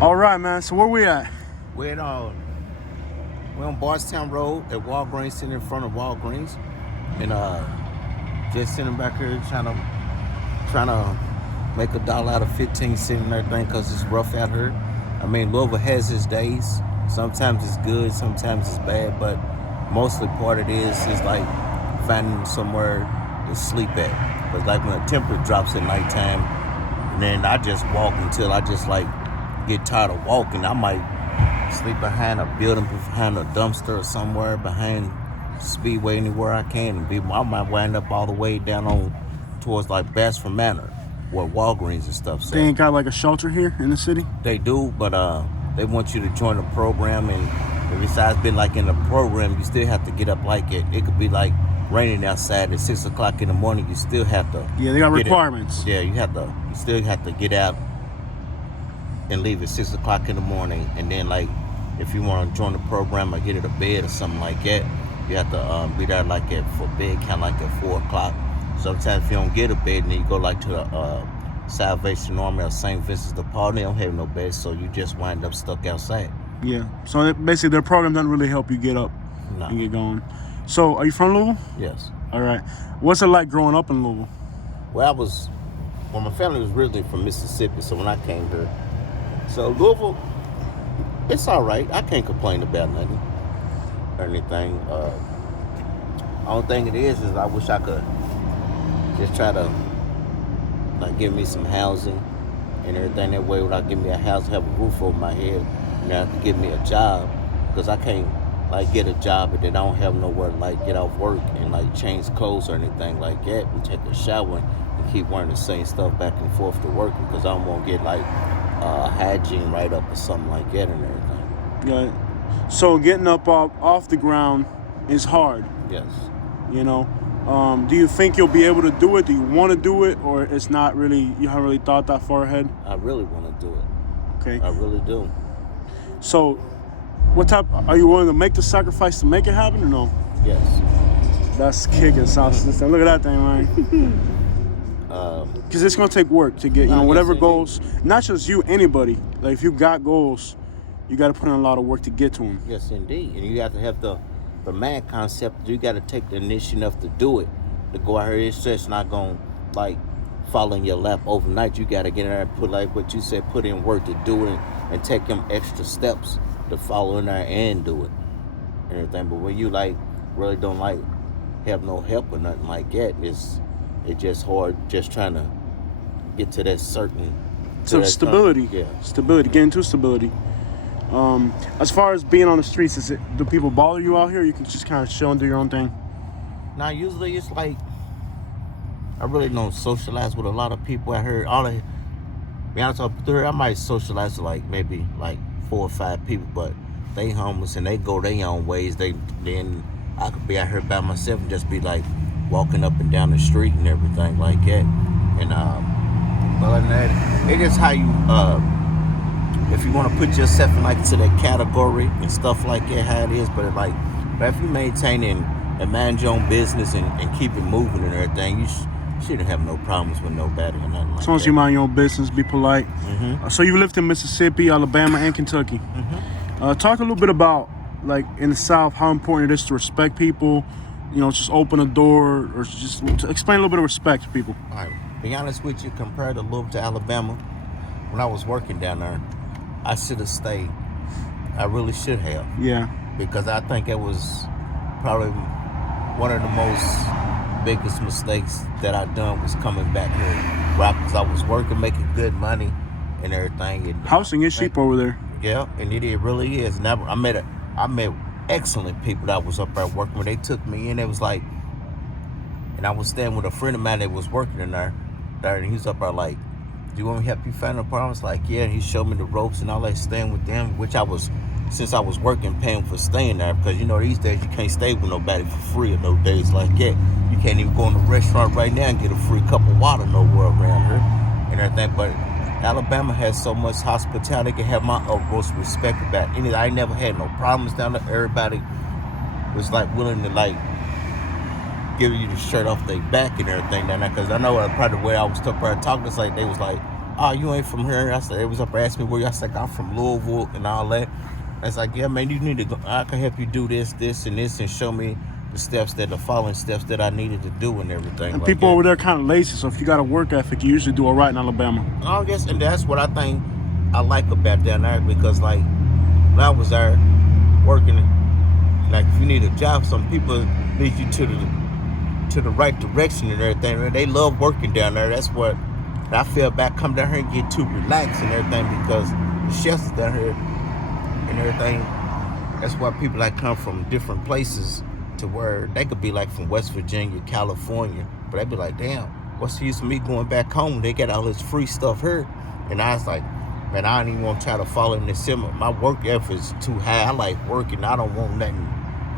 All right, man. So where we at? We're on Bardstown Road at Walgreens, sitting in front of Walgreens, and just sitting back here trying to make $1 out of 15 cents and everything, because it's rough out here. I mean, Louisville has its days. Sometimes it's good, sometimes it's bad, but mostly part of it is like finding somewhere to sleep at. Because like when the temperature drops at nighttime, and then I just walk until I just like get tired of walking. I might sleep behind a building, behind a dumpster or somewhere, behind Speedway, anywhere I can. And I might wind up all the way down on towards like Bassford Manor, where Walgreens and stuff. They ain't got like a shelter here in the city? They do, but they want you to join the program, and besides being like in the program, you still have to get up like it could be like raining outside at 6 o'clock in the morning. You still have to. Yeah, they got requirements. Yeah, you still have to get out and leave at 6 o'clock in the morning, and then like if you want to join the program or get it a bed or something like that, you have to be there like for bed kind of like at 4 o'clock. Sometimes if you don't get a bed, then you go like to the Salvation Army or St. Vincent's de Paul. They don't have no beds, so you just wind up stuck outside. Yeah. So basically, their program doesn't really help you get up and get going. So, are you from Louisville? Yes. All right. What's it like growing up in Louisville? Well, my family was originally from Mississippi, so when I came here, so Louisville, it's all right. I can't complain about nothing or anything. Only thing it is I wish I could just try to like give me some housing and everything. That way, without giving me a house, have a roof over my head, and I could give me a job, because I can't like get a job and then I don't have nowhere to like get off work and like change clothes or anything like that and take a shower and keep wearing the same stuff back and forth to work, because I don't want to get like hygiene right up or something like that and everything. Yeah. So getting up off the ground is hard. Yes. You know. Do you think you'll be able to do it? Do you want to do it, or it's not really? You haven't really thought that far ahead. I really want to do it. Okay. I really do. So, what type? Are you willing to make the sacrifice to make it happen, or no? Yes. That's kicking sauce. Look at that thing, man. Because it's gonna take work to get whatever goals. Not just you, anybody. Like if you got goals, you got to put in a lot of work to get to them. Yes, indeed, and you have to have the mad concept. You got to take the initiative enough to do it. To go out here, it's just not gonna like fall in your lap overnight. You got to get in there and put, like what you said, put in work to do it, and take them extra steps to follow in there and do it and everything. But when you like really don't like have no help or nothing like that, it's just hard just trying to get to that certain stability. Yeah, stability. Get into stability. As far as being on the streets, do people bother you out here? You can just kind of chill and do your own thing? Now, usually it's like, I really don't socialize with a lot of people out here. Be honest with you, I might socialize with like maybe like 4 or 5 people, but they homeless and they go their own ways. Then I could be out here by myself and just be like walking up and down the street and everything like that. And other than that, it is how you if you want to put yourself in like to that category and stuff like that, how it is. But if you maintain and mind your own business and keep it moving and everything, you shouldn't have no problems with nobody or nothing like that. As long as you mind your own business, be polite. Mm-hmm. So you lived in Mississippi, Alabama, and Kentucky. Mm-hmm. Talk a little bit about, like, in the South, how important it is to respect people, just open a door, or just to explain a little bit of respect to people. All right. Be honest with you, compared to Louisville to Alabama, when I was working down there, I should have stayed. I really should have. Yeah. Because I think it was probably one of the most biggest mistakes that I done was coming back here. Because I was working, making good money and everything. And housing is cheap over there. Yeah, and it really is. And I met excellent people that was up there working with. They took me in. It was like, and I was staying with a friend of mine that was working in there, and he was up there like, do you want me to help you find an apartment? I was like, yeah. And he showed me the ropes and all that, staying with them, which since I was working, paying for staying there, because these days you can't stay with nobody for free in those days like that. You can't even go in a restaurant right now and get a free cup of water nowhere around here and everything. But Alabama has so much hospitality. They can have my utmost respect about it. I never had no problems down there. Everybody was like willing to like give you the shirt off their back and everything down there. Because I know probably the way I was talking, it's like they was like, oh, you ain't from here. I said, they was up asking me where you. I said, I'm from Louisville and all that. I was like, yeah, man, you need to go. I can help you do this, and show me the following steps that I needed to do and everything. And like people that. over there kind of lazy, so if you got a work ethic, you usually do all right in Alabama. Oh, yes, and that's what I think I like about down there, because like when I was there working, like if you need a job, some people lead you to the right direction and everything. They love working down there. That's what I feel bad come down here and get too relaxed and everything, because the chefs is down here and everything. That's why people like come from different places to where they could be like from West Virginia, California, but they be like, damn, what's the use of me going back home? They got all this free stuff here. And I was like, man, I don't even want to try to follow in the similar. My work effort is too high. I like working. I don't want nothing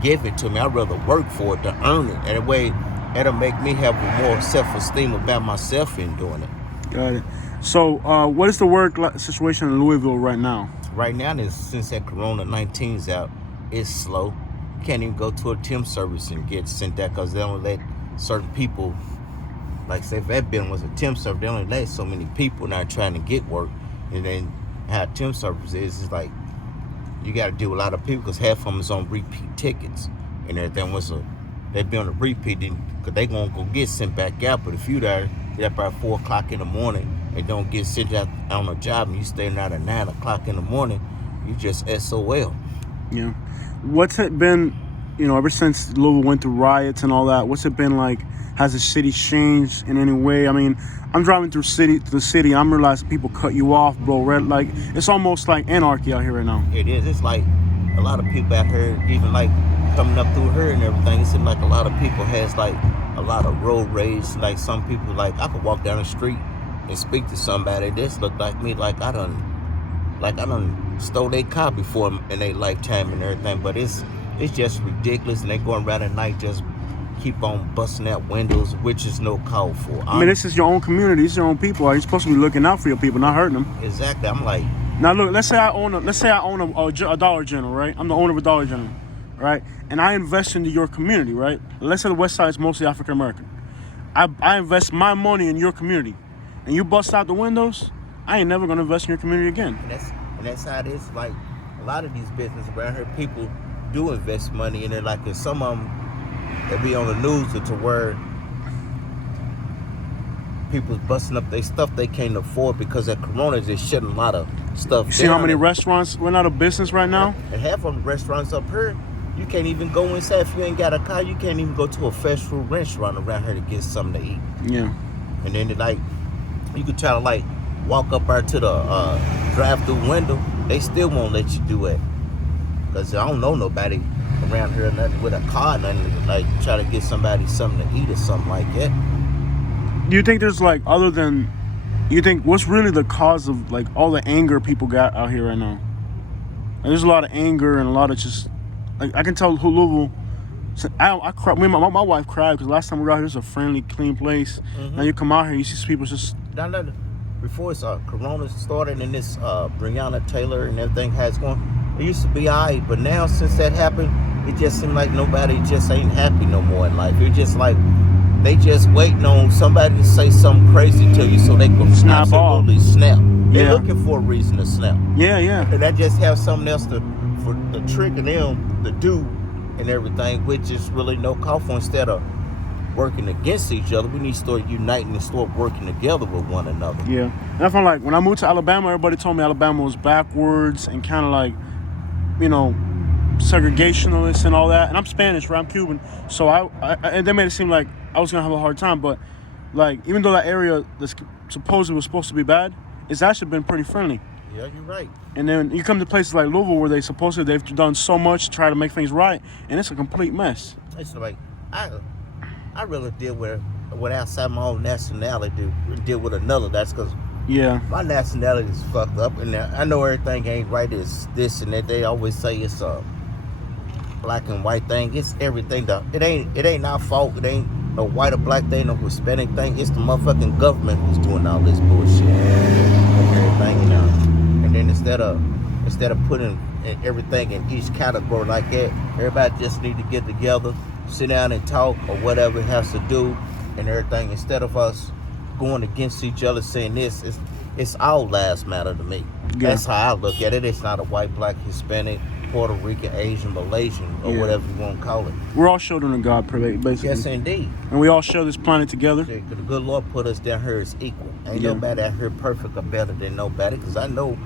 given to me. I'd rather work for it to earn it. And a way that'll make me have more self-esteem about myself in doing it. Got it. So what is the work situation in Louisville right now? Right now, since that Corona-19's out, it's slow. You can't even go to a temp service and get sent out, because they only let certain people, like say if that building was a temp service, they only let so many people not trying to get work. And then how temp service is like you got to deal with a lot of people, because half of them is on repeat tickets and everything. They be on a repeat, because they gonna go get sent back out. But if you there by 4 o'clock in the morning and don't get sent out on a job, and you staying out at 9 o'clock in the morning, you just SOL. Yeah. What's it been, ever since Louisville went through riots and all that, what's it been like? Has the city changed in any way? I mean, I'm driving through the city, I'm realizing people cut you off, bro. Like, it's almost like anarchy out here right now. It is. It's like a lot of people out here, even like coming up through here and everything, it seems like a lot of people has like a lot of road rage. Like some people, like I could walk down the street and speak to somebody. This look like me, like I done stole their car before in their lifetime and everything. But it's just ridiculous, and they going around at night just keep on busting out windows, which is no call for. I mean, this is your own community, it's your own people. You're supposed to be looking out for your people, not hurting them. Exactly. I'm like, now look, let's say I own a Dollar General, right? I'm the owner of a Dollar General, right? And I invest into your community, right? Let's say the West Side is mostly African American. I invest my money in your community, and you bust out the windows, I ain't never gonna invest in your community again. And that's how it is. Like a lot of these businesses around here, people do invest money in it. Like in some of them, they be on the news to where people's busting up their stuff they can't afford because that Corona is just shutting a lot of stuff down. You see how many restaurants went out of business right now? And half of the restaurants up here, you can't even go inside if you ain't got a car. You can't even go to a fast food restaurant around here to get something to eat. Yeah. And then you could try to walk up there to the drive-through window. They still won't let you do it, because I don't know nobody around here nothing with a car, nothing like try to get somebody something to eat or something like that. Do you think there's what's really the cause of like all the anger people got out here right now? Like, there's a lot of anger and a lot of just like I can tell Louisville. I cried. My wife cried because last time we were out here, it was a friendly, clean place. Mm-hmm. Now you come out here, you see people just. Before it's Corona started and this Breonna Taylor and everything has going, it used to be alright, but now since that happened, it just seems like nobody just ain't happy no more in life. It's just like they just waiting on somebody to say something crazy to you so they can absolutely snap. They're looking for a reason to snap. Yeah, yeah. And that just have something else for the trick of them to do and everything, which is really no call for. Instead of working against each other, we need to start uniting and start working together with one another. Yeah. And I feel like when I moved to Alabama, everybody told me Alabama was backwards and kind of like, segregationalist and all that. And I'm Spanish, right? I'm Cuban. So and they made it seem like I was going to have a hard time. But like, even though that area that's supposedly was supposed to be bad, it's actually been pretty friendly. Yeah, you're right. And then you come to places like Louisville where they've done so much to try to make things right, and it's a complete mess. It's like, I really deal with outside my own nationality, deal with another. That's because my nationality is fucked up, and I know everything ain't right. It's this and that. They always say it's a black and white thing. It's everything. It ain't our fault. It ain't no white or black thing, no Hispanic thing. It's the motherfucking government who's doing all this bullshit and everything. And then instead of putting everything in each category like that, everybody just need to get together, sit down and talk or whatever it has to do and everything, instead of us going against each other saying this. it's all lives matter to me. Yeah. That's how I look at it. It's not a white, black, Hispanic, Puerto Rican, Asian, Malaysian, or whatever you want to call it. We're all children of God, basically. Yes, indeed. And we all share this planet together. The good Lord put us down here as equal. Ain't nobody out here perfect or better than nobody. Because I know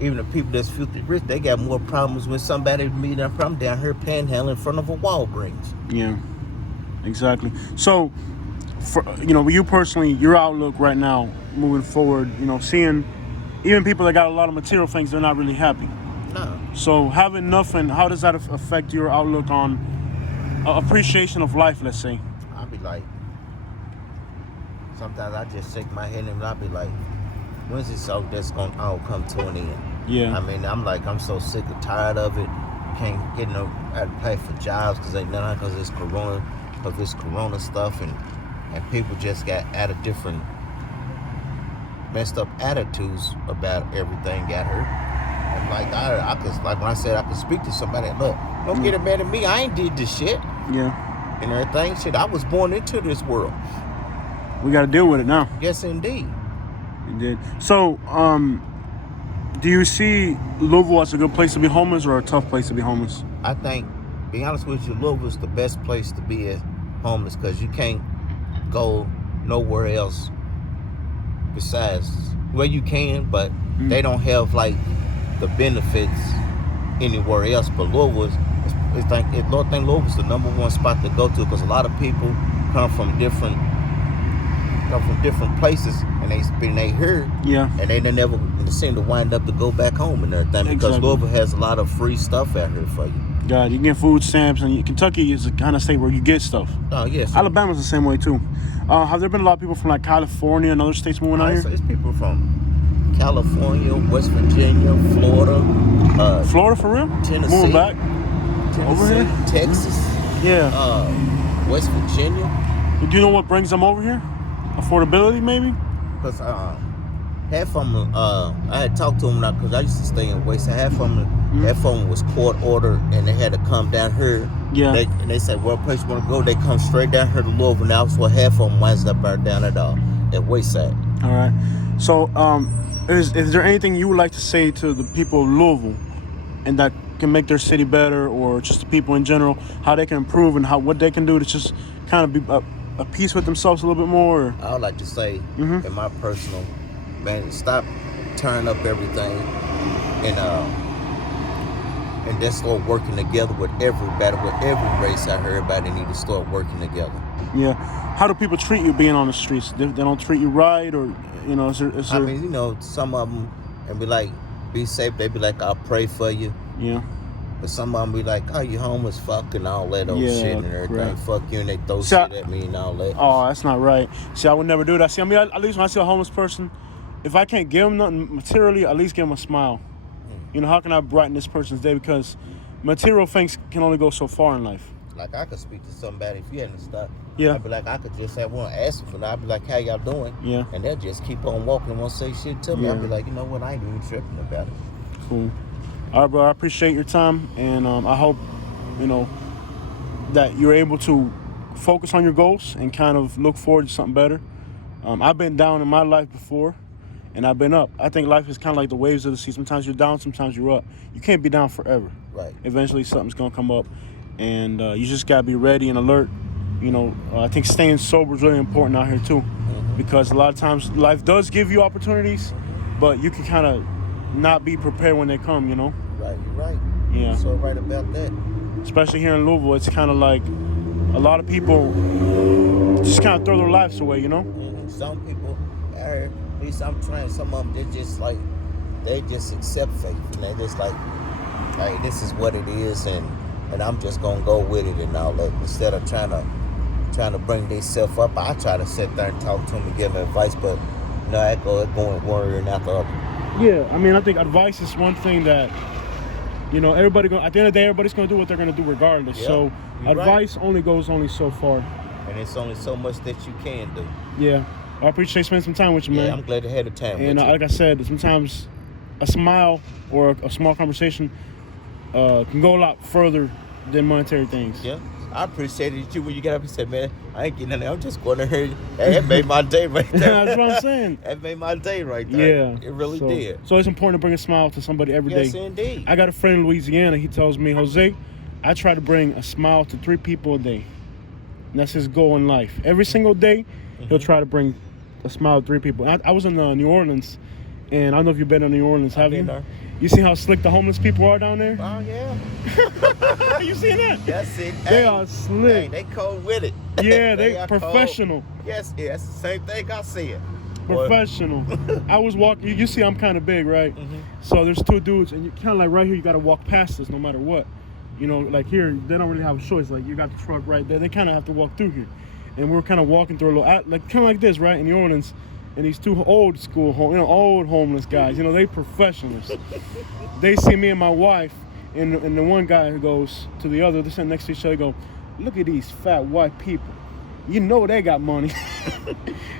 even the people that's filthy rich, they got more problems when somebody meet them from down here panhandling in front of a Walgreens. Yeah, exactly. So, for, you personally, your outlook right now, moving forward, seeing even people that got a lot of material things, they're not really happy. No. So having nothing, how does that affect your outlook on appreciation of life, let's say? I'll be like, sometimes I just shake my head and I'll be like, when's this all that's going to all come to an end? Yeah. I mean, I'm so sick and tired of it. Can't get no pay for jobs because it's corona stuff, and people just got out of different messed up attitudes about everything got her. And like I could, like when I said I could speak to somebody, look, don't get mad at me. I ain't did this shit. Yeah. And everything, shit. I was born into this world. We got to deal with it now. Yes, indeed. You did. So, do you see Louisville as a good place to be homeless or a tough place to be homeless? I think, be honest with you, Louisville's the best place to be homeless because you can't go nowhere else besides, well, you can, but they don't have like the benefits anywhere else. But Louisville, I think Louisville's the number one spot to go to because a lot of people come from different places and they here, and they never seem to wind up to go back home and everything because Louisville has a lot of free stuff out here for you. God, you get food stamps, and Kentucky is the kind of state where you get stuff. Oh yes. Alabama's the same way too. Have there been a lot of people from like California and other states moving out here? It's people from California, West Virginia, Florida. Florida for real? Tennessee. Moving back? Tennessee, over here? Texas. Yeah. West Virginia. Do you know what brings them over here? Affordability, maybe? Because half of them, I had talked to them now because I used to stay in Wayside. Half of them was court ordered and they had to come down here. Yeah. They said, well, place you want to go, they come straight down here to Louisville now. So half of them winds up right down at Wayside. All right. So, is there anything you would like to say to the people of Louisville and that can make their city better, or just the people in general, how they can improve and what they can do to just kind of be at peace with themselves a little bit more? I would like to say, in my personal, man, stop tearing up everything and just start working together with everybody, with every race out here. Everybody need to start working together. Yeah. How do people treat you being on the streets? They don't treat you right, or is there? I mean, some of them and be like, be safe. They be like, I'll pray for you. Yeah. But some of them be like, oh, you homeless, fuck, and all that old shit and everything. Right. Fuck you, and they throw shit at me and all that. Oh, that's not right. See, I would never do that. See, I mean, at least when I see a homeless person, if I can't give them nothing materially, at least give them a smile. How can I brighten this person's day? Because material things can only go so far in life. Like, I could speak to somebody if you hadn't stopped. Yeah. I'd be like, I could just have one ask them for that. I'd be like, how y'all doing? Yeah. And they'll just keep on walking and won't say shit to me. Yeah. I'd be like, you know what? I ain't even tripping about it. Cool. All right, bro. I appreciate your time, and I hope, that you're able to focus on your goals and kind of look forward to something better. I've been down in my life before, and I've been up. I think life is kind of like the waves of the sea. Sometimes you're down, sometimes you're up. You can't be down forever. Right. Eventually, something's gonna come up, and you just gotta be ready and alert. I think staying sober is really important out here too, because a lot of times life does give you opportunities, but you can kind of not be prepared when they come. Right. You're right. Yeah. You're so right about that. Especially here in Louisville, it's kind of like a lot of people just kind of throw their lives away. Some people, at least I'm trying. Some of them, they just accept faith, and they just like, hey, this is what it is, and I'm just gonna go with it and all that. Instead of trying to bring themselves up, I try to sit there and talk to them and give them advice, but I go going worrying after other. Yeah, I mean, I think advice is one thing that, everybody at the end of the day, everybody's gonna do what they're gonna do regardless. Yep, so advice only goes so far. And it's only so much that you can do. Yeah. I appreciate spending some time with you, man. Yeah, I'm glad to have the time and with you. Like I said, sometimes a smile or a small conversation can go a lot further than monetary things. Yeah. I appreciated you when you got up and said, man, I ain't getting nothing. I'm just going to hear you. Hey, that made my day right there. That's what I'm saying. That made my day right there. Yeah. It really did. So it's important to bring a smile to somebody every day. Yes, indeed. I got a friend in Louisiana. He tells me, Jose, I try to bring a smile to 3 people a day. And that's his goal in life. Every single day, he'll try to bring a smile to 3 people. I was in New Orleans, and I don't know if you've been to New Orleans, have you? There. You see how slick the homeless people are down there? Oh, yeah. You seen that? That's it. They are slick. Hey, they cold with it. Yeah, they are professional. Cold. Yes, that's the same thing I see it. Professional. I was walking. You see, I'm kind of big, right? So there's 2 dudes, and you kind of like right here. You got to walk past us no matter what. You know, like here, they don't really have a choice. Like you got the truck right there. They kind of have to walk through here, and we're kind of walking through a little, like kind of like this, right, in New Orleans. And these 2 old school, old homeless guys, they professionals. They see me and my wife, and the one guy who goes to the other, they sit next to each other, go, look at these fat white people. You know they got money.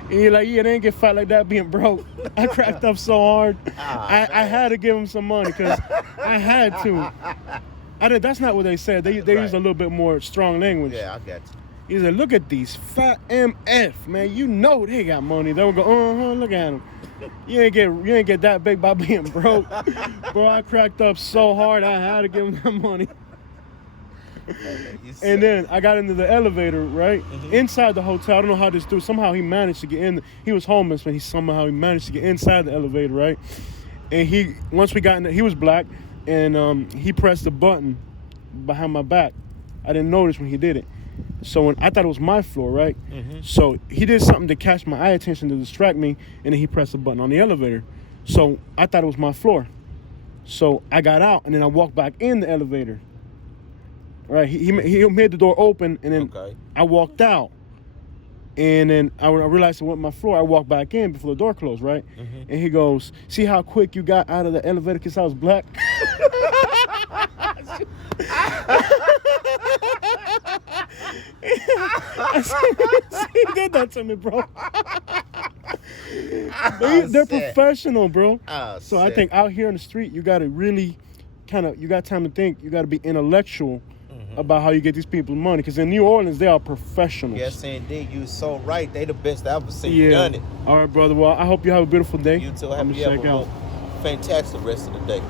And you're like, yeah, they ain't get fat like that being broke. I cracked up so hard. I had to give them some money because I had to. That's not what they said. They use a little bit more strong language. Yeah, I got you. He said, look at these fat MF, man. You know they got money. They would go, look at them. You ain't get that big by being broke. Bro, I cracked up so hard I had to give him that money. And then I got into the elevator, right? Inside the hotel. I don't know how this dude, somehow he managed to get in. He was homeless, but he managed to get inside the elevator, right? And once we got in, he was black, and he pressed the button behind my back. I didn't notice when he did it. So I thought it was my floor, right? So he did something to catch my eye attention to distract me, and then he pressed the button on the elevator. So I thought it was my floor. So I got out, and then I walked back in the elevator. Right? He made the door open, and then I walked out. And then I realized it wasn't my floor. I walked back in before the door closed, right? And he goes, see how quick you got out of the elevator because I was black? He did that to me, bro. They're professional, bro. So I think out here in the street, you got to really you got time to think. You got to be intellectual about how you get these people money. Because in New Orleans, they are professionals. Yes, indeed. You're so right. They the best I've ever seen. You done it. All right, brother. Well, I hope you have a beautiful day. You too. Have a fantastic rest of the day.